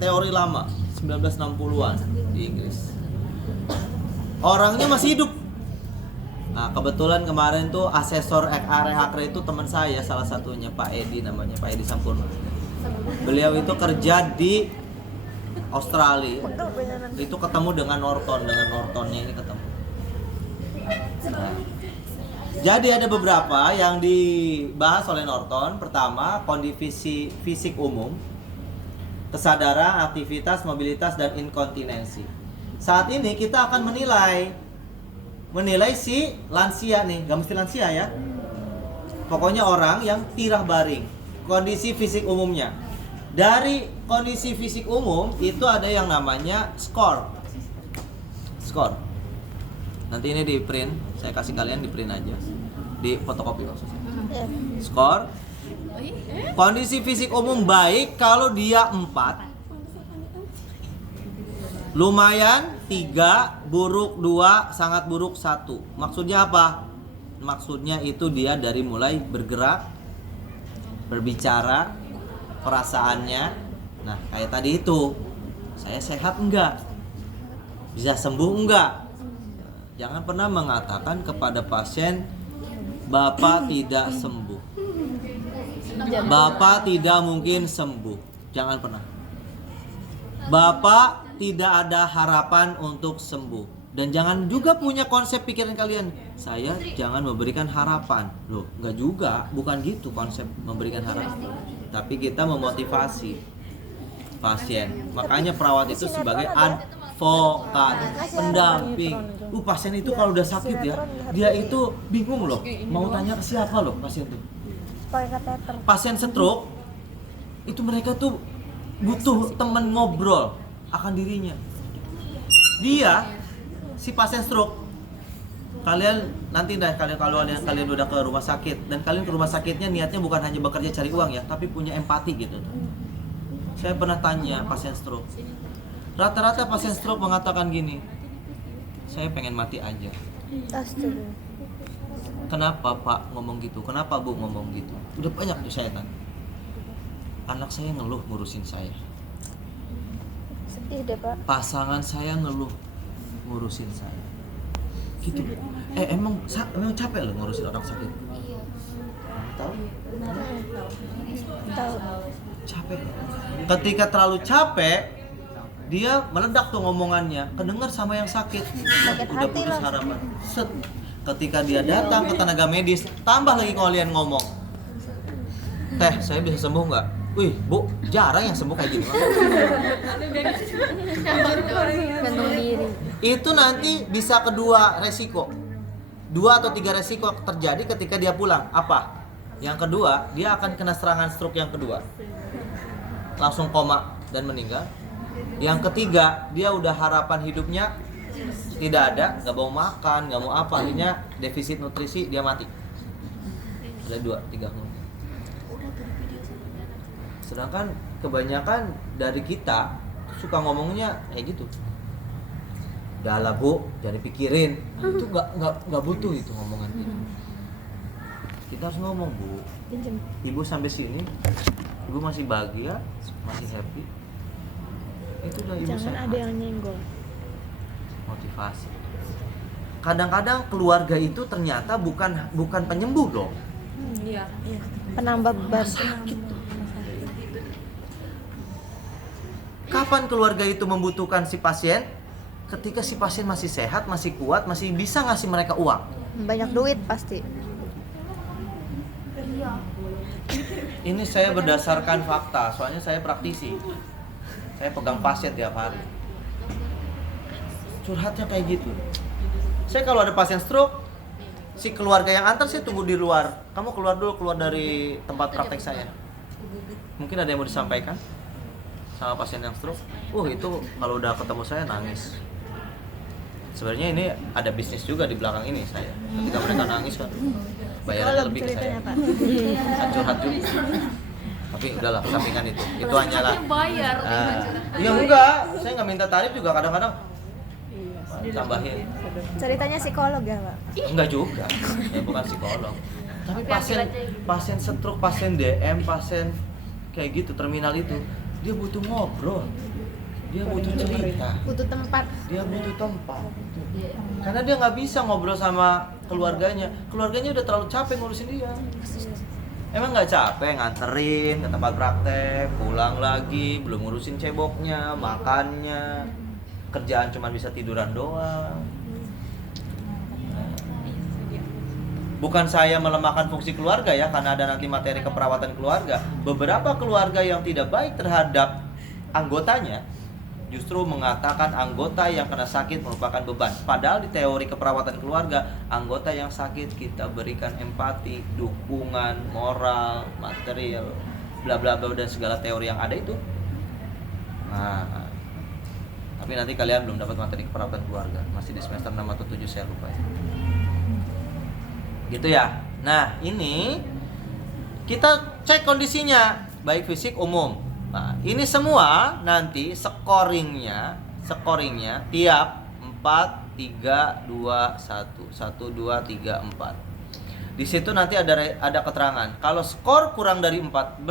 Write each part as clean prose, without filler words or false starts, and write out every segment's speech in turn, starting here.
teori lama 1960-an di Inggris. Orangnya masih hidup. Nah, kebetulan kemarin tuh asesor Akre itu teman saya, salah satunya Pak Edi, namanya Pak Edi Sampurna. Beliau itu kerja di Australia. Itu ketemu dengan Nortonnya ini ketemu. Nah, jadi ada beberapa yang dibahas oleh Norton. Pertama, kondisi fisik umum, kesadaran, aktivitas, mobilitas, dan inkontinensi. Saat ini kita akan menilai si lansia nih, gak mesti lansia ya. Pokoknya orang yang tirah baring, kondisi fisik umumnya. Dari kondisi fisik umum itu ada yang namanya skor. Nanti ini di print, saya kasih kalian di print aja, di fotokopi maksudnya. Skor. Kondisi fisik umum baik kalau dia 4, lumayan 3, buruk 2, sangat buruk 1. Maksudnya apa? Maksudnya itu dia dari mulai bergerak, berbicara, perasaannya. Nah, kayak tadi itu, saya sehat enggak? Bisa sembuh enggak? Jangan pernah mengatakan kepada pasien, Bapak tidak sembuh, Bapak tidak mungkin sembuh. Jangan pernah. Bapak tidak ada harapan untuk sembuh. Dan jangan juga punya konsep pikiran kalian, saya jangan memberikan harapan. Loh, enggak juga, bukan gitu konsep memberikan harapan. Tapi kita memotivasi pasien. Makanya perawat itu sebagai advokat, pendamping. Pasien itu kalau udah sakit ya, dia itu bingung loh, mau tanya ke siapa loh pasien itu. Pasien stroke itu mereka tuh butuh teman ngobrol akan dirinya. Dia si pasien stroke, kalian nanti dah kalian udah ke rumah sakit, dan kalian ke rumah sakitnya niatnya bukan hanya bekerja cari uang ya, tapi punya empati gitu. Saya pernah tanya pasien stroke, rata-rata pasien stroke mengatakan gini, saya pengen mati aja. Kenapa Pak ngomong gitu? Kenapa Bu ngomong gitu? Udah banyak tuh saya tanya. Anak saya ngeluh ngurusin saya. Sedih deh Pak. Pasangan saya ngeluh ngurusin saya. Gitu. Emang capek loh ngurusin orang sakit. Iya. Tahu? Tahu. Capek. Ketika terlalu capek, dia meledak tuh ngomongannya, kedengar sama yang sakit. Udah putus harapan. Ketika dia datang ke tenaga medis, tambah lagi kalian ngomong, teh saya bisa sembuh nggak? Wih Bu, jarang yang sembuh kayak gini. Gantung diri. Itu nanti bisa kedua resiko, 2 atau 3 resiko terjadi ketika dia pulang. Apa? Yang kedua, dia akan kena serangan stroke yang kedua, langsung koma dan meninggal. Yang ketiga, dia udah harapan hidupnya tidak ada, nggak mau makan, nggak mau apa, akhirnya defisit nutrisi, dia mati. Ada 2-3 kemungkinan. Sedangkan kebanyakan dari kita suka ngomongnya kayak gitu. Udah lah Bu, jangan dipikirin. Itu nggak butuh itu ngomongan kita. Kita harus ngomong, Bu, Ibu sampai sini, Ibu masih bahagia, masih happy. Itu udah Ibu Jangan sehat. ada yang nyenggol. Motivasi. Kadang-kadang keluarga itu ternyata bukan penyembuh dong. Iya. Penambah beban. Kapan keluarga itu membutuhkan si pasien? Ketika si pasien masih sehat, masih kuat, masih bisa ngasih mereka uang. Banyak duit pasti. Ini saya berdasarkan fakta, soalnya saya praktisi. Saya pegang pasien tiap hari. Curhatnya kayak gitu. Saya kalau ada pasien stroke, si keluarga yang antar saya tunggu di luar. Kamu keluar dulu, keluar dari tempat praktek saya. Mungkin ada yang mau disampaikan sama pasien yang stroke? Itu kalau udah ketemu saya nangis. Sebenarnya ini ada bisnis juga di belakang ini saya. Ketika mereka nangis kan, bayarannya lebih ke saya. Curhat juga. Tapi udahlah, sampingan itu. Itu hanyalah. Bayar. Ya enggak, saya nggak minta tarif juga kadang-kadang. Tambahin. Ceritanya psikolog ya Pak? Enggak juga, ya bukan psikolog. Tapi pasien stroke, pasien DM, pasien kayak gitu, terminal itu dia butuh ngobrol, dia butuh cerita, Butuh tempat. dia butuh tempat. Karena dia nggak bisa ngobrol sama keluarganya udah terlalu capek ngurusin dia. Emang nggak capek nganterin ke tempat praktek, pulang lagi, belum ngurusin ceboknya, makannya, kerjaan cuma bisa tiduran doang. Bukan saya melemahkan fungsi keluarga ya, karena ada nanti materi keperawatan keluarga. Beberapa keluarga yang tidak baik terhadap anggotanya justru mengatakan anggota yang kena sakit merupakan beban. Padahal di teori keperawatan keluarga, anggota yang sakit kita berikan empati, dukungan, moral, material, bla bla bla, dan segala teori yang ada itu. Nah, tapi nanti kalian belum dapat materi keperawatan keluarga, masih di semester 6 atau 7 saya lupa ya. Gitu ya. Nah, ini kita cek kondisinya, baik fisik umum. Nah, ini semua nanti scoringnya tiap 4, 3, 2, 1 1, 2, 3, 4. Di situ nanti ada keterangan. Kalau skor kurang dari 14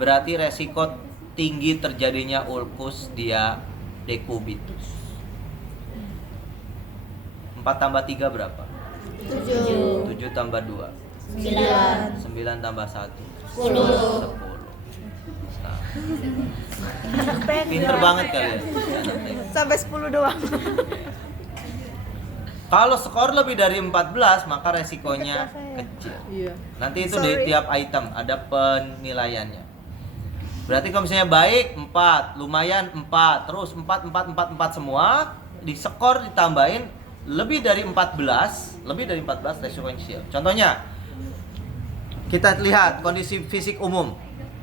berarti resiko tinggi terjadinya ulkus dia dekubitus. 4 tambah 3 berapa? 7. 7 tambah 2 9. 9 tambah 1 10. Nah, Anak TK. pinter banget kalian. Sampai 10 doang. Kalau skor lebih dari 14 maka resikonya kecil. Iya. Nanti itu di tiap item ada penilaiannya. Berarti kalau misalnya baik 4, lumayan 4, terus 4 semua, di skor ditambahin lebih dari 14 resiko kecil. Contohnya kita lihat kondisi fisik umum.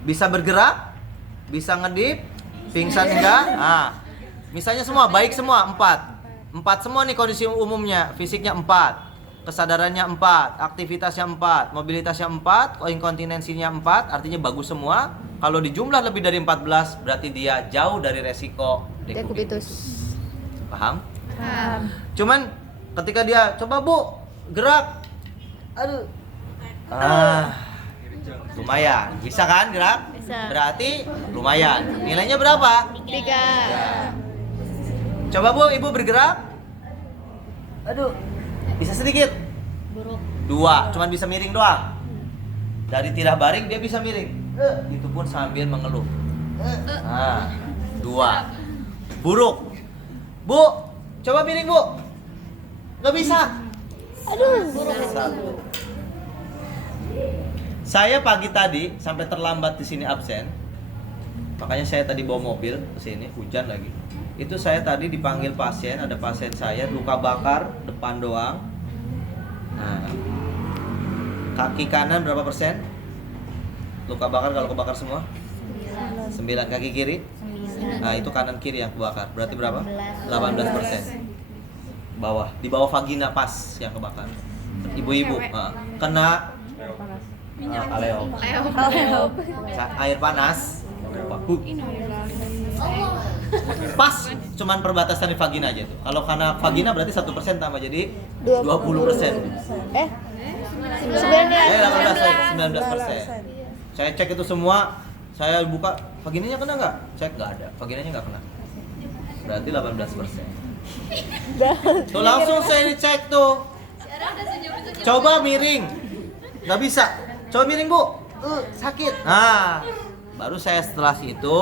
Bisa bergerak, bisa ngedip, pingsan enggak? Nah, misalnya semua baik semua 4 semua nih kondisi umumnya, fisiknya 4, kesadarannya 4, aktivitasnya 4, mobilitasnya 4, inkontinensinya 4, artinya bagus semua. Kalau di jumlah lebih dari 14 berarti dia jauh dari resiko dekubitus. Paham? Cuman ketika dia coba Bu gerak, aduh, lumayan, bisa kan gerak? Bisa. Berarti lumayan. Nilainya berapa? 3. Coba Bu, Ibu bergerak. Aduh, bisa sedikit. Buruk. 2, cuman bisa miring doang. Dari tidak baring dia bisa miring. Itu pun sambil mengeluh. 2. Buruk. Bu, coba miring Bu. Nggak bisa. Aduh. 1. Saya pagi tadi sampai terlambat di sini absen. Makanya saya tadi bawa mobil ke sini, hujan lagi. Itu saya tadi dipanggil pasien, ada pasien saya luka bakar depan doang. Nah, kaki kanan berapa persen? Luka bakar kalau kebakar semua? 9. Kaki kiri? Nah, itu kanan kiri yang kebakar. Berarti berapa? 18%. Bawah, di bawah vagina pas yang kebakar. Ibu-ibu, kena kaleo. Air panas. Pas, cuman perbatasan di vagina aja tuh. Kalau karena vagina berarti 1% tambah jadi 20%. 19%. Saya cek itu semua, saya buka, vaginanya kena nggak? Cek nggak ada, vaginanya nggak kena. Berarti 18%. Tuh langsung saya cek tuh. Coba miring, nggak bisa. Coba miring Bu, sakit. Nah, baru saya setelah itu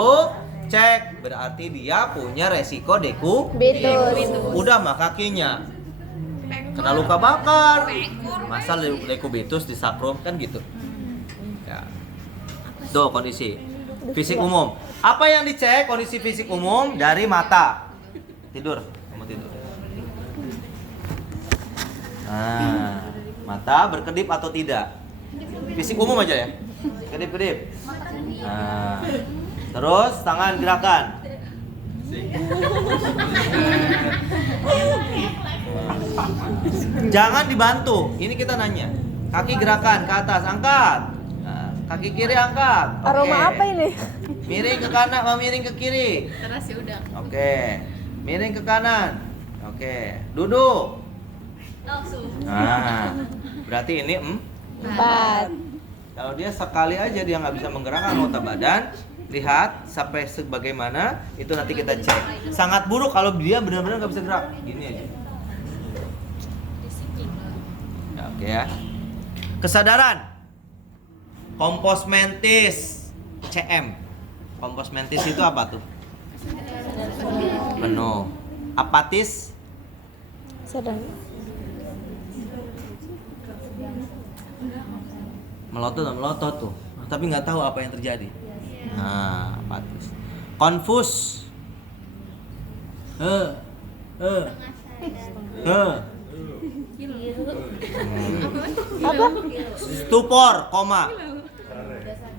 cek, berarti dia punya resiko dekubitus. Udah mah kakinya kena luka bakar, masa dekubitus di sakrum kan gitu. Ya. Tuh kondisi fisik umum. Apa yang dicek kondisi fisik umum dari mata? Tidur, kamu tidur. Nah, mata berkedip atau tidak? Fisik umum aja ya. Kedip-kedip. Nah, terus tangan gerakan. Jangan dibantu. Ini kita nanya. Kaki gerakan ke atas, angkat. Nah, kaki kiri angkat. Aroma Oke. apa ini? Miring ke kanan, mau miring ke kiri. Terasi udang. Oke. Miring ke kanan. Oke. Duduk. Nah, berarti ini 4. kalau dia sekali aja dia nggak bisa menggerakkan anggota badan, lihat sampai sebagaimana itu nanti kita cek. Sangat buruk kalau dia benar-benar nggak bisa gerak. Gini aja. Ya, oke ya. Kesadaran. Kompos mentis CM. Kompos mentis itu apa tuh? Penuh. Apatis? Sedang. Melotot tuh. Tapi nggak tahu apa yang terjadi. Nah, apatis. Confus. Apa? Stupor, koma.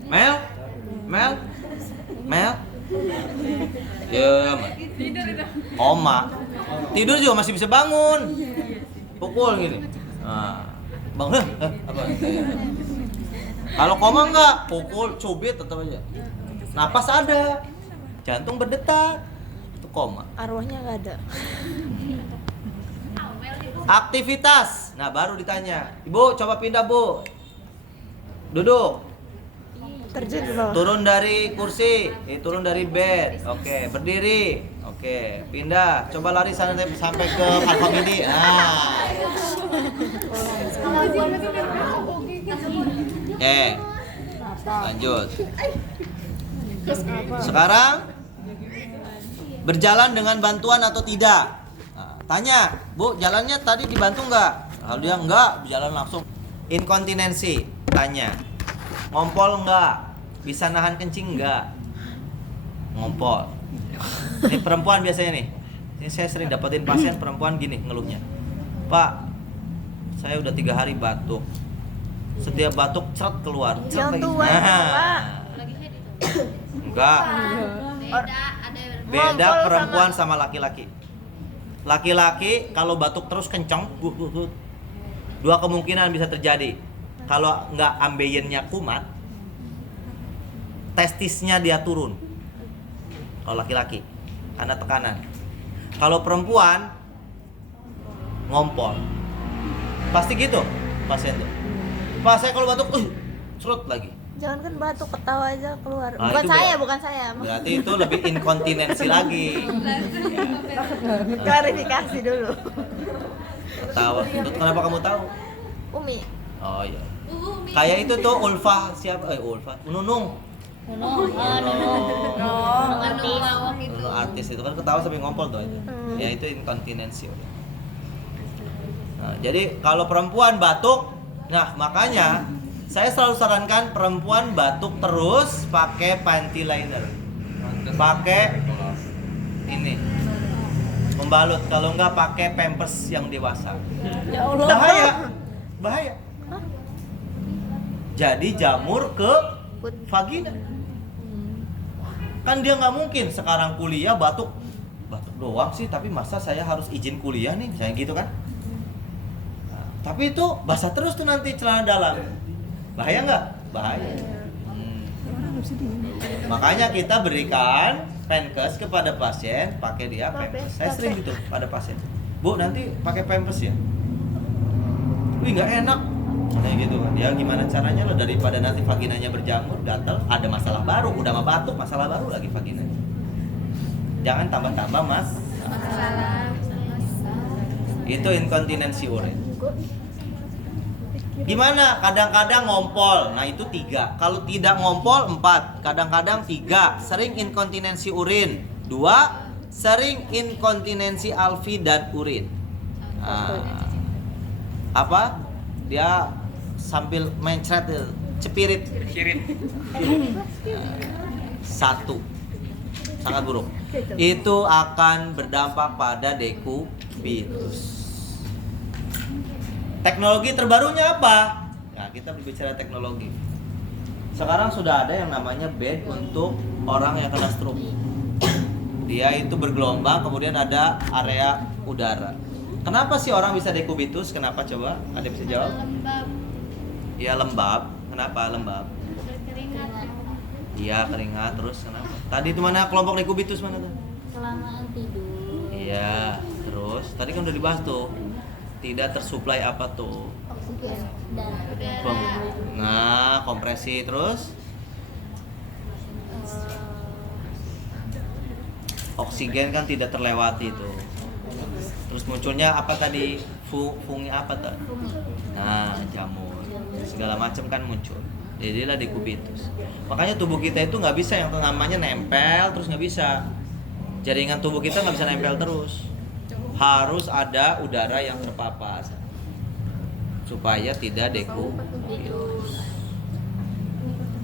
Mel? Ya, koma. Tidur juga masih bisa bangun. Pukul gini. Nah, bangun. Apa? Kalau koma enggak, pukul, cubit tetap aja. Napas ada. Jantung berdetak. Itu koma. Arwahnya nggak ada. Aktivitas. Nah, baru ditanya. Ibu, coba pindah, Bu. Duduk. Terjun di bawah. Turun dari kursi, turun dari bed. Oke, berdiri. Oke, pindah. Coba lari sampai ke Alfamidi. Nah. Lanjut. Sekarang berjalan dengan bantuan atau tidak? Nah, tanya, Bu, jalannya tadi dibantu nggak? Kalau dia nggak, jalan langsung. Inkontinensi, tanya. Ngompol nggak? Bisa nahan kencing nggak? Ngompol. Ini perempuan biasanya nih. Ini saya sering dapetin pasien perempuan gini ngeluhnya. Pak, saya udah 3 hari batuk. Setiap batuk ceret keluar. Yang tua itu, Pak. Enggak. Beda Ngompol perempuan sama laki-laki. Laki-laki kalau batuk terus kenceng, dua kemungkinan bisa terjadi. Kalau nggak ambeyennya kumat, testisnya dia turun. Kalau laki-laki, karena tekanan. Kalau perempuan, ngompol. Pasti gitu pasien tuh. Pak, saya kalau batuk, serut lagi. Jangan kan batuk, ketawa aja keluar. Ah, Bukan itu saya, bukan saya. Berarti itu lebih inkontinensi lagi. Klarifikasi dulu. Tahu. Kenapa kamu tahu? Umi. Oh iya. Kayak itu tuh Ulfa siapa? Ulfa. Nunung. Nunung artis itu kan ketawa sampai ngompol tuh itu. Ya itu inkontinensi. Nah, jadi kalau perempuan batuk, nah makanya saya selalu sarankan perempuan batuk terus pakai panty liner. Pakai ini. Membalut, kalau enggak pakai pampers yang dewasa. Ya Allah. Bahaya. Jadi jamur ke vagina. Kan dia nggak mungkin sekarang kuliah batuk doang sih, tapi masa saya harus izin kuliah nih, misalnya gitu kan? Nah, tapi itu basah terus tuh nanti celana dalam. Bahaya nggak? Bahaya. Makanya kita berikan Pampers kepada pasien, pakai dia Pampers. Saya sering gitu pada pasien. Bu, nanti pakai Pampers ya. Wih, nggak enak. Kayak gitu kan. Ya gimana caranya lo daripada nanti vaginanya berjamur, gatal, ada masalah baru, udah mah batuk, masalah baru lagi vaginanya. Jangan tambah-tambah masalah. Itu inkontinensi urin. Gimana? Kadang-kadang ngompol. Nah, itu 3. Kalau tidak ngompol 4. Kadang-kadang 3. Sering inkontinensi urin. 2. Sering inkontinensi alfi dan urin. Nah, apa? Dia sambil mencret cepirit. 1. Sangat buruk. Itu akan berdampak pada dekubitus. Teknologi terbarunya apa? Nah, kita berbicara teknologi. Sekarang sudah ada yang namanya bed untuk orang yang kena stroke. Dia itu bergelombang, kemudian ada area udara. Kenapa sih orang bisa dekubitus? Kenapa coba? Ada yang bisa jawab? Lembab. Iya, lembab. Kenapa lembab? Berkeringat. Iya, keringat. Terus kenapa? Tadi itu mana kelompok dekubitus mana tuh? Kelamaan tidur. Iya, terus tadi kan udah dibahas tuh. Tidak tersuplai apa tuh? Oksigen dan Nah, kompresi terus oksigen kan tidak terlewati itu. Terus munculnya apa tadi? Fungi apa tuh? Nah, jamur. Segala macam kan muncul. Jadilah dekubitus. Makanya tubuh kita itu nggak bisa yang namanya nempel terus nggak bisa. Jaringan tubuh kita nggak bisa nempel terus. Harus ada udara yang terpapar supaya tidak dekubitus.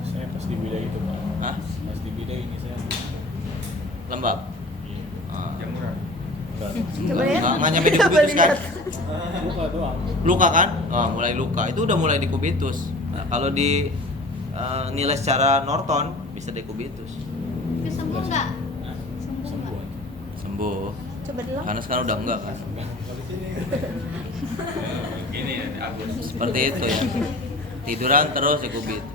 Saya pas di bidang itu Pak. Hah? Pas di bidang ini saya Lembab. iya. Ah. Jamuran. Enggak. Coba ya. Nggak nyampe dekubitus kan? Luka doang. Luka kan? Oh, mulai luka. Itu udah mulai dekubitus. Nah, kalau di nilai secara Norton bisa dekubitus. Kesembuh nggak? Nah, Sembuh sembuh. nggak? Sembuh. Coba dulu. Karena sekarang udah enggak kan. Gini ya, Agus. Seperti itu ya. Tiduran terus dekubitus.